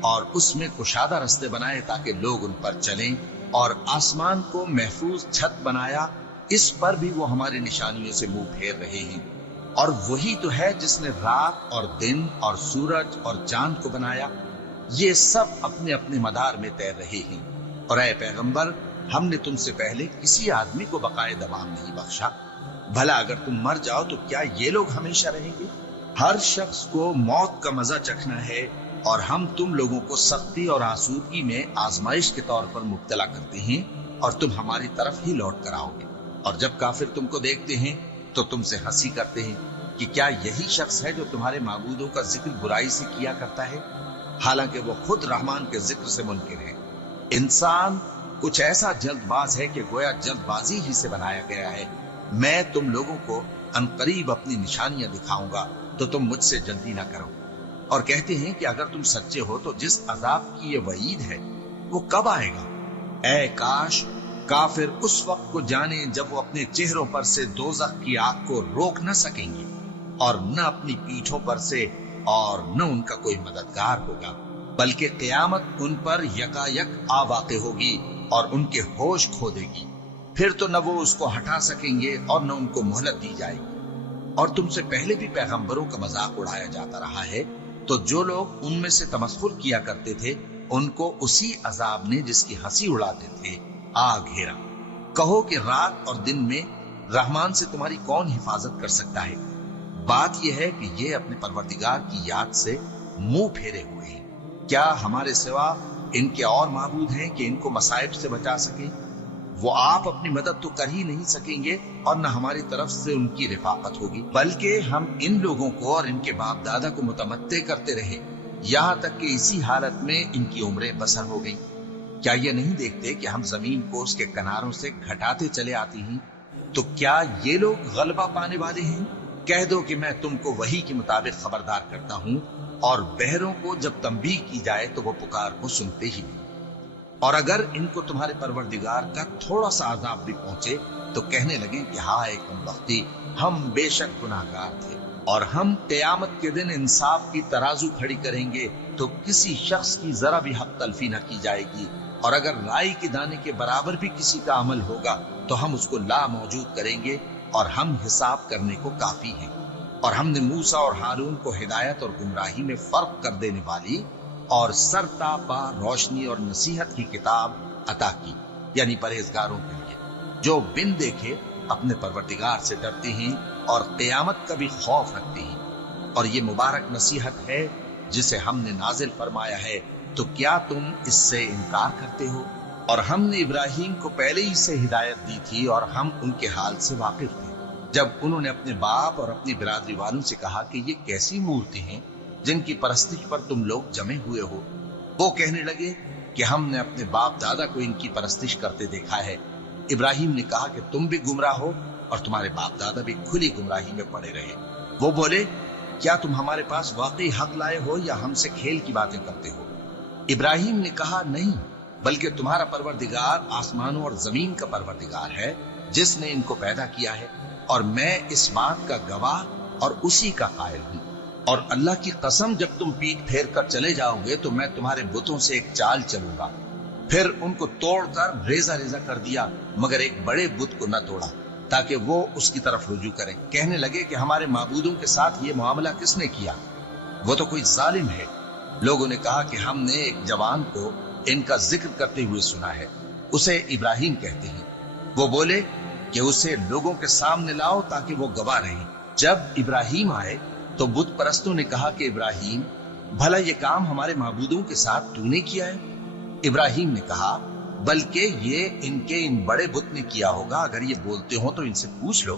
اور اس میں کشادہ رستے بنائے تاکہ لوگ ان پر چلیں، اور آسمان کو محفوظ چھت بنایا، اس پر بھی وہ ہماری نشانیوں سے منہ پھیر رہے ہیں۔ اور وہی تو ہے جس نے رات اور دن اور سورج اور چاند کو بنایا، یہ سب اپنے اپنے مدار میں تیر رہے ہیں۔ اور اے پیغمبر، ہم نے تم سے پہلے کسی آدمی کو بقائے دوام نہیں بخشا، بھلا اگر تم مر جاؤ تو کیا یہ لوگ ہمیشہ رہیں گے؟ ہر شخص کو موت کا مزہ چکھنا ہے، اور ہم تم لوگوں کو سختی اور آسودگی میں آزمائش کے طور پر مبتلا کرتے ہیں، اور تم ہماری طرف ہی لوٹ کر آؤ گے۔ اور جب کافر تم کو دیکھتے ہیں تو تم سے ہنسی کرتے ہیں کہ کیا یہی شخص ہے جو تمہارے معبودوں کا ذکر برائی سے کیا کرتا ہے، حالانکہ وہ خود رحمان کے ذکر سے منکر ہے۔ انسان کچھ ایسا جلد باز ہے کہ گویا جلد بازی ہی سے بنایا گیا ہے۔ میں تم لوگوں کو عنقریب اپنی نشانیاں دکھاؤں گا تو تم مجھ سے جلدی نہ کرو۔ اور کہتے ہیں کہ اگر تم سچے ہو تو جس عذاب کی یہ وعید ہے وہ کب آئے گا؟ اے کاش کافر اس وقت کو جانے جب وہ اپنے چہروں پر سے دوزخ کی آگ کو روک نہ سکیں گے، اور نہ اپنی پیٹھوں پر سے، اور نہ ان کا کوئی مددگار ہوگا، بلکہ قیامت ان پر یکایک آ واقع ہوگی اور ان کے ہوش کھو دے گی۔ پھر تو نہ وہ اس کو ہٹا سکیں گے اور نہ ان کو مہلت دی جائے گی۔ اور تم سے پہلے بھی پیغمبروں کا مذاق اڑایا جاتا رہا ہے، تو جو لوگ ان میں سے تمسخر کیا کرتے تھے ان کو اسی عذاب نے جس کی ہنسی اڑاتے تھے آ گھیرا۔ کہو کہ رات اور دن میں رحمان سے تمہاری کون حفاظت کر سکتا ہے؟ بات یہ ہے کہ یہ اپنے پروردگار کی یاد سے منہ پھیرے ہوئے ہیں۔ کیا ہمارے سوا ان کے اور معبود ہیں کہ ان کو مصائب سے بچا سکیں؟ وہ آپ اپنی مدد تو کر ہی نہیں سکیں گے، اور نہ ہماری طرف سے ان کی رفاقت ہوگی، بلکہ ہم ان لوگوں کو اور ان کے باپ دادا کو متمتع کرتے رہے، یہاں تک کہ اسی حالت میں ان کی عمریں بسر ہو گئی۔ کیا یہ نہیں دیکھتے کہ ہم زمین کو اس کے کناروں سے گھٹاتے چلے آتی ہیں؟ تو کیا یہ لوگ غلبہ پانے والے ہیں؟ کہہ دو کہ میں تم کو وحی کے مطابق خبردار کرتا ہوں، اور بہروں کو جب تنبیہ کی جائے تو وہ پکار کو سنتے ہی نہیں۔ اور اگر ان کو تمہارے پروردگار کا تھوڑا سا عذاب بھی پہنچے تو کہنے لگیں کہ ہائے کم بختی، ہم بے شک گناہگار تھے۔ اور ہم قیامت کے دن انصاف کی ترازو کھڑی کریں گے تو کسی شخص کی ذرا بھی حق تلفی نہ کی جائے گی، اور اگر رائی کے دانے کے برابر بھی کسی کا عمل ہوگا تو ہم اس کو لا موجود کریں گے، اور ہم حساب کرنے کو کافی ہیں۔ اور ہم نے موسیٰ اور ہارون کو ہدایت اور گمراہی میں فرق کر دینے والی اور سرتا پا روشنی اور نصیحت کی کتاب عطا کی، یعنی پرہیزگاروں کے لیے جو بن دیکھے اپنے پروردگار سے ڈرتے ہیں اور قیامت کا بھی خوف رکھتے ہیں۔ اور یہ مبارک نصیحت ہے جسے ہم نے نازل فرمایا ہے، تو کیا تم اس سے انکار کرتے ہو؟ اور ہم نے ابراہیم کو پہلے ہی سے ہدایت دی تھی، اور ہم ان کے حال سے واقف تھے جب انہوں نے اپنے باپ اور اپنی برادری والوں سے کہا کہ یہ کیسی مورتی ہیں جن کی پرستش پر تم لوگ جمے ہوئے ہو۔ وہ کہنے لگے کہ ہم نے اپنے باپ دادا کو ان کی پرستش کرتے دیکھا ہے۔ ابراہیم نے کہا کہ تم بھی گمراہ ہو اور تمہارے باپ دادا بھی کھلی گمراہی میں پڑے رہے۔ وہ بولے کیا تم ہمارے پاس واقعی حق لائے ہو یا ہم سے کھیل کی باتیں کرتے ہو؟ ابراہیم نے کہا نہیں، بلکہ تمہارا پروردگار آسمانوں اور زمین کا پروردگار ہے جس نے ان کو پیدا کیا ہے، اور میں اس بات کا گواہ اور اسی کا قائل ہوں۔ اور اللہ کی قسم جب تم پیٹ پھیر کر چلے جاؤ گے تو میں تمہارے بتوں سے ایک چال چلوں گا۔ پھر ان کو توڑ کر ریزہ ریزہ کر دیا، مگر ایک بڑے بت کو نہ توڑا تاکہ وہ اس کی طرف رجوع کریں۔ کہنے لگے کہ ہمارے معبودوں کے ساتھ یہ معاملہ کس نے کیا؟ وہ تو کوئی ظالم ہے۔ لوگوں نے کہا کہ ہم نے ایک جوان کو ان کا ذکر کرتے ہوئے سنا ہے، اسے ابراہیم کہتے ہیں۔ وہ بولے کہ اسے لوگوں کے سامنے لاؤ تاکہ وہ گواہ رہیں۔ جب ابراہیم آئے تو بت پرستوں نے کہا کہ ابراہیم، بھلا یہ کام ہمارے معبودوں کے ساتھ تو نے کیا ہے؟ ابراہیم نے کہا بلکہ یہ ان بڑے بت نے کیا ہوگا، اگر یہ بولتے ہو تو ان سے پوچھ لو۔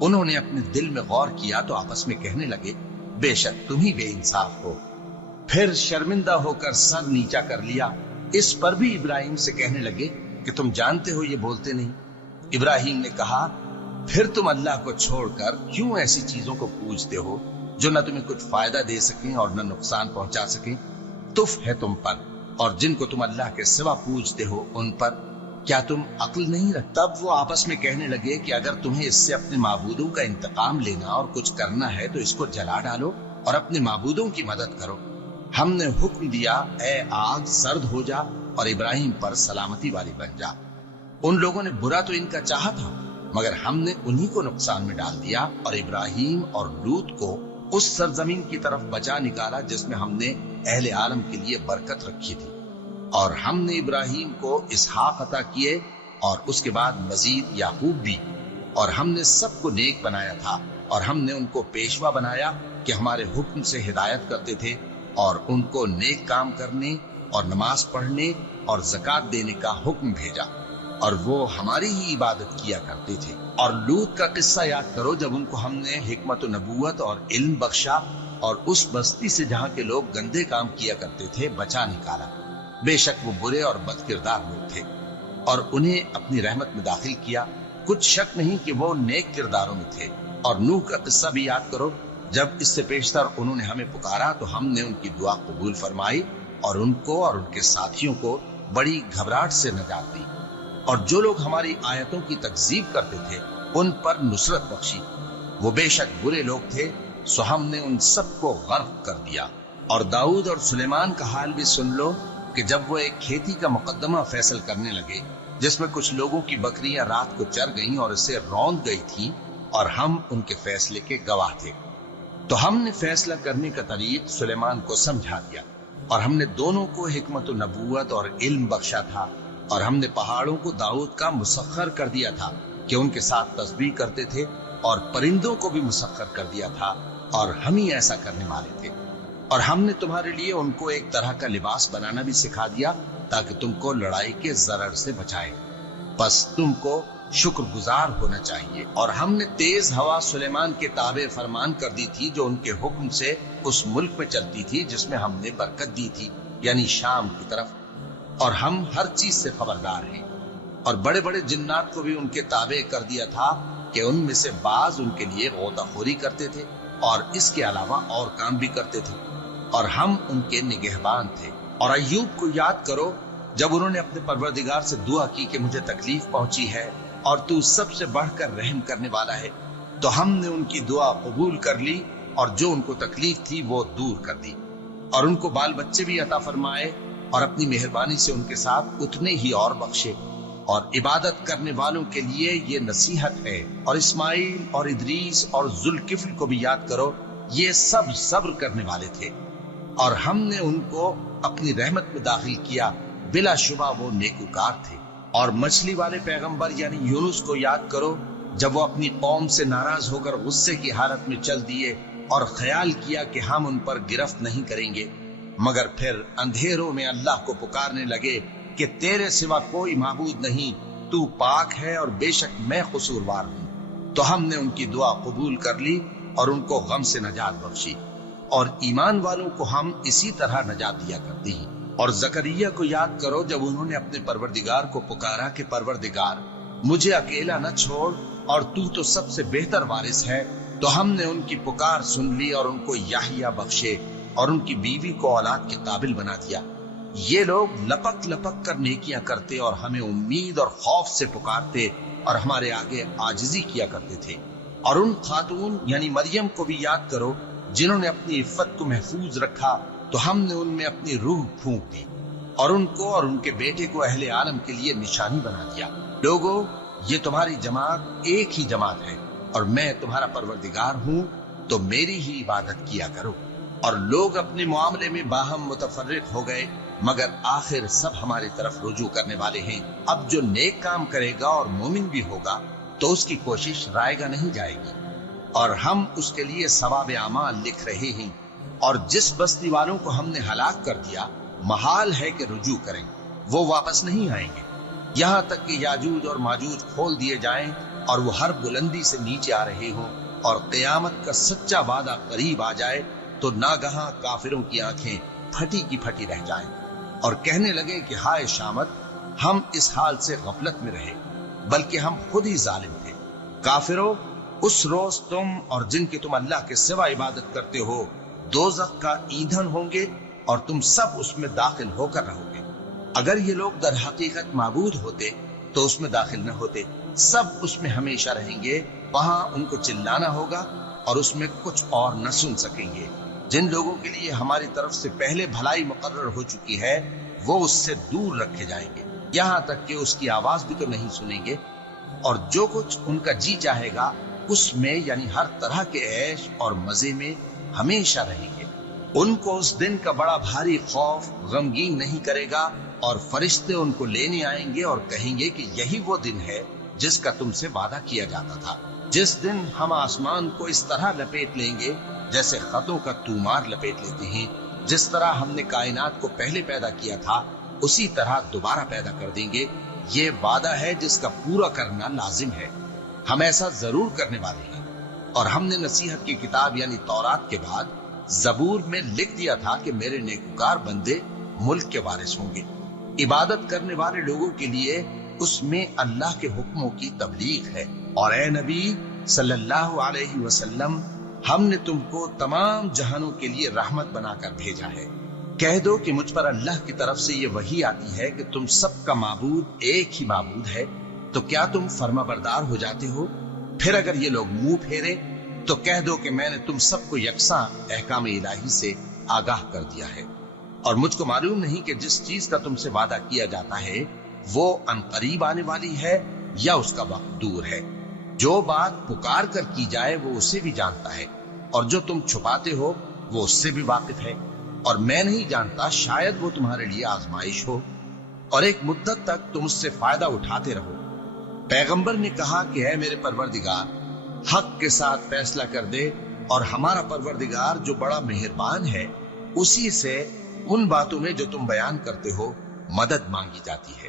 انہوں نے اپنے دل میں غور کیا تو آپس میں کہنے لگے بے شک تم ہی بے انصاف ہو۔ پھر شرمندہ ہو کر سر نیچا کر لیا۔ اس پر بھی ابراہیم سے کہنے لگے کہ تم جانتے ہو یہ بولتے نہیں۔ ابراہیم نے کہا پھر تم اللہ کو چھوڑ کر کیوں ایسی چیزوں کو پوجتے ہو جو نہ تمہیں کچھ فائدہ دے سکیں اور نہ نقصان پہنچا سکیں؟ تف ہے تم پر اور جن کو تم اللہ کے سوا پوجتے ہو ان پر، کیا تم عقل نہیں رکھتے؟ تب وہ آپس میں کہنے لگے کہ اگر تمہیں اس سے اپنے معبودوں کا انتقام لینا اور کچھ کرنا ہے تو اس کو جلا ڈالو اور اپنے معبودوں کی مدد کرو۔ ہم نے حکم دیا اے آگ سرد ہو جا اور ابراہیم پر سلامتی والی بن جا۔ ان لوگوں نے برا تو ان کا چاہا تھا، مگر ہم نے انہی کو نقصان میں ڈال دیا اور ابراہیم اور لوط کو اس سرزمین کی طرف بچا نکالا جس میں ہم نے اہل عالم کے لیے برکت رکھی تھی۔ اور ہم نے ابراہیم کو اسحاق عطا کیے اور اس کے بعد مزید یعقوب بھی، اور ہم نے سب کو نیک بنایا تھا، اور ہم نے ان کو پیشوا بنایا کہ ہمارے حکم سے ہدایت کرتے تھے، اور ان کو نیک کام کرنے اور نماز پڑھنے اور زکات دینے کا حکم بھیجا، اور وہ ہماری ہی عبادت کیا کرتے تھے۔ اور لوط کا قصہ یاد کرو جب ان کو ہم نے حکمت و نبوت اور علم بخشا اور اس بستی سے جہاں کے لوگ گندے کام کیا کرتے تھے بچا نکالا۔ بے شک وہ برے اور بد کردار لوگ تھے، اور انہیں اپنی رحمت میں داخل کیا، کچھ شک نہیں کہ وہ نیک کرداروں میں تھے۔ اور نوح کا قصہ بھی یاد کرو، جب اس سے پیشتر انہوں نے ہمیں پکارا تو ہم نے ان کی دعا قبول فرمائی اور ان کو اور ان کے ساتھیوں کو بڑی گھبراہٹ سے نجات دی، اور جو لوگ ہماری آیتوں کی تکذیب کرتے تھے ان پر نصرت بخشی۔ وہ بے شک برے لوگ تھے، سو ہم نے ان سب کو غرق کر دیا۔ اور داؤد اور سلیمان کا حال بھی سن لو کہ جب وہ ایک کھیتی کا مقدمہ فیصل کرنے لگے جس میں کچھ لوگوں کی بکریاں رات کو چر گئیں اور اسے روند گئی تھیں، اور ہم ان کے فیصلے کے گواہ تھے، تو ہم نے فیصلہ کرنے کا طریق سلیمان کو سمجھا دیا، اور ہم نے دونوں کو حکمت و نبوت اور علم بخشا تھا، اور ہم نے پہاڑوں کو داؤد کا مسخر کر دیا تھا کہ ان کے ساتھ تسبیح کرتے تھے، اور پرندوں کو بھی مسخر کر دیا تھا، اور ہم ہی ایسا کرنے والے تھے۔ اور ہم نے تمہارے لیے ان کو ایک طرح کا لباس بنانا بھی سکھا دیا تاکہ تم کو لڑائی کے ضرر سے بچائے، بس تم کو شکر گزار ہونا چاہیے۔ اور ہم نے تیز ہوا سلیمان کے تابع فرمان کر دی تھی جو ان کے حکم سے اس ملک میں چلتی تھی جس میں ہم نے برکت دی تھی، یعنی شام کی طرف، اور ہم ہر چیز سے خبردار ہیں۔ اور بڑے بڑے جنات کو بھی ان کے تابع کر دیا تھا کہ ان میں سے بعض ان کے لیے غوطہ خوری کرتے تھے اور اس کے علاوہ اور کام بھی کرتے تھے، اور ہم ان کے نگہبان تھے۔ اور ایوب کو یاد کرو جب انہوں نے اپنے پروردگار سے دعا کی کہ مجھے تکلیف پہنچی ہے اور تو سب سے بڑھ کر رحم کرنے والا ہے، تو ہم نے ان کی دعا قبول کر لی اور جو ان کو تکلیف تھی وہ دور کر دی، اور ان کو بال بچے بھی عطا فرمائے، اور اپنی مہربانی سے ان کے ساتھ اتنے ہی اور بخشے۔ اور عبادت کرنے والوں کے لیے یہ نصیحت ہے۔ اور اسماعیل اور ادریس اور ذوالکفل کو بھی یاد کرو، یہ سب صبر کرنے والے تھے، اور ہم نے ان کو اپنی رحمت میں داخل کیا، بلا شبہ وہ نیکوکار تھے۔ اور مچھلی والے پیغمبر یعنی یونس کو یاد کرو جب وہ اپنی قوم سے ناراض ہو کر غصے کی حالت میں چل دیے اور خیال کیا کہ ہم ان پر گرفت نہیں کریں گے، مگر پھر اندھیروں میں اللہ کو پکارنے لگے کہ تیرے سوا کوئی معبود نہیں، تو پاک ہے اور بے شک میں قصوروار ہوں۔ تو ہم نے ان کی دعا قبول کر لی اور ان کو غم سے نجات بخشی، اور ایمان والوں کو ہم اسی طرح نجات دیا کرتے ہیں۔ اور زکریا کو یاد کرو جب انہوں نے اپنے پروردگار کو پکارا کہ پروردگار مجھے اکیلا نہ چھوڑ، اور تو سب سے بہتر وارث ہے، تو ہم نے ان کی پکار سن لی اور ان کو یحییٰ بخشے اور ان کی بیوی کو اولاد کے قابل بنا دیا۔ یہ لوگ لپک لپک کر نیکیاں کرتے اور ہمیں امید اور خوف سے پکارتے اور ہمارے آگے عاجزی کیا کرتے تھے۔ اور ان خاتون یعنی مریم کو بھی یاد کرو جنہوں نے اپنی عفت کو محفوظ رکھا، تو ہم نے ان میں اپنی روح پھونک دی اور ان کو اور ان کے بیٹے کو اہل عالم کے لیے نشانی بنا دیا۔ لوگو، یہ تمہاری جماعت ایک ہی جماعت ہے اور میں تمہارا پروردگار ہوں، تو میری ہی عبادت کیا کرو۔ اور لوگ اپنے معاملے میں باہم متفرق ہو گئے، مگر آخر سب ہماری طرف رجوع کرنے والے ہیں۔ اب جو نیک کام کرے گا اور مومن بھی ہوگا تو اس کی کوشش رائے گا نہیں جائے گی، اور ہم اس کے لیے ثواب اعمال لکھ رہے ہیں۔ اور جس بستی والوں کو ہم نے ہلاک کر دیا، محال ہے کہ رجوع کریں، وہ واپس نہیں آئیں گے، یہاں تک کہ یاجوج اور ماجوج کھول دیے جائیں اور وہ ہر بلندی سے نیچے آ رہے ہوں، اور قیامت کا سچا وعدہ قریب آ جائے تو ناگہاں کافروں کی آنکھیں پھٹی کی پھٹی رہ جائیں اور کہنے لگے کہ ہائے شامت، ہم اس حال سے غفلت میں رہے، بلکہ ہم خود ہی ظالم تھے۔ کافروں، اس روز تم اور جن کی تم اللہ کے سوا عبادت کرتے ہو دوزخ کا ایندھن ہوں گے، اور تم سب اس میں داخل ہو کر رہو گے۔ اگر یہ لوگ در حقیقت معبود ہوتے تو اس میں داخل نہ ہوتے، سب اس میں ہمیشہ رہیں گے، وہاں ان کو چلانا ہوگا اور اس میں کچھ اور نہ سن سکیں گے۔ جن لوگوں کے لیے ہماری طرف سے پہلے بھلائی مقرر ہو چکی ہے وہ اس سے دور رکھے جائیں گے، یہاں تک کہ اس کی آواز بھی تو نہیں سنیں گے، اور جو کچھ ان کا جی چاہے گا اس میں یعنی ہر طرح کے عیش اور مزے میں ہمیشہ رہیں گے۔ ان کو اس دن کا بڑا بھاری خوف غمگین نہیں کرے گا، اور فرشتے ان کو لینے آئیں گے اور کہیں گے کہ یہی وہ دن ہے جس کا تم سے وعدہ کیا جاتا تھا، جس دن ہم آسمان کو اس طرح لپیٹ لیں گے جیسے خطوں کا تومار لپیٹ لیتے ہیں، جس طرح ہم نے کائنات کو پہلے پیدا کیا تھا اسی طرح دوبارہ پیدا کر دیں گے۔ یہ وعدہ ہے جس کا پورا کرنا لازم ہے، ہم ایسا ضرور کرنے والے ہیں۔ اور ہم نے نصیحت کی کتاب یعنی تورات کے بعد زبور میں لکھ دیا تھا کہ میرے نیکوکار بندے ملک کے وارث ہوں گے۔ عبادت کرنے والے لوگوں کے لیے اس میں اللہ کے حکموں کی تبلیغ ہے۔ اور اے نبی صلی اللہ علیہ وسلم، ہم نے تم کو تمام جہانوں کے لیے رحمت بنا کر بھیجا ہے۔ کہہ دو کہ مجھ پر اللہ کی طرف سے یہ وحی آتی ہے کہ تم سب کا معبود ایک ہی معبود ہے، تو کیا تم فرما بردار ہو جاتے ہو؟ پھر اگر یہ لوگ منہ پھیرے تو کہہ دو کہ میں نے تم سب کو یکساں احکام الہی سے آگاہ کر دیا ہے، اور مجھ کو معلوم نہیں کہ جس چیز کا تم سے وعدہ کیا جاتا ہے وہ عنقریب آنے والی ہے یا اس کا وقت دور ہے۔ جو بات پکار کر کی جائے وہ اسے بھی جانتا ہے، اور جو تم چھپاتے ہو وہ اس سے بھی واقف ہے، اور میں نہیں جانتا شاید وہ تمہارے لیے آزمائش ہو، اور ایک مدت تک تم اس سے فائدہ اٹھاتے رہو۔ پیغمبر نے کہا کہ اے میرے پروردگار، حق کے ساتھ فیصلہ کر دے، اور ہمارا پروردگار جو بڑا مہربان ہے اسی سے ان باتوں میں جو تم بیان کرتے ہو مدد مانگی جاتی ہے۔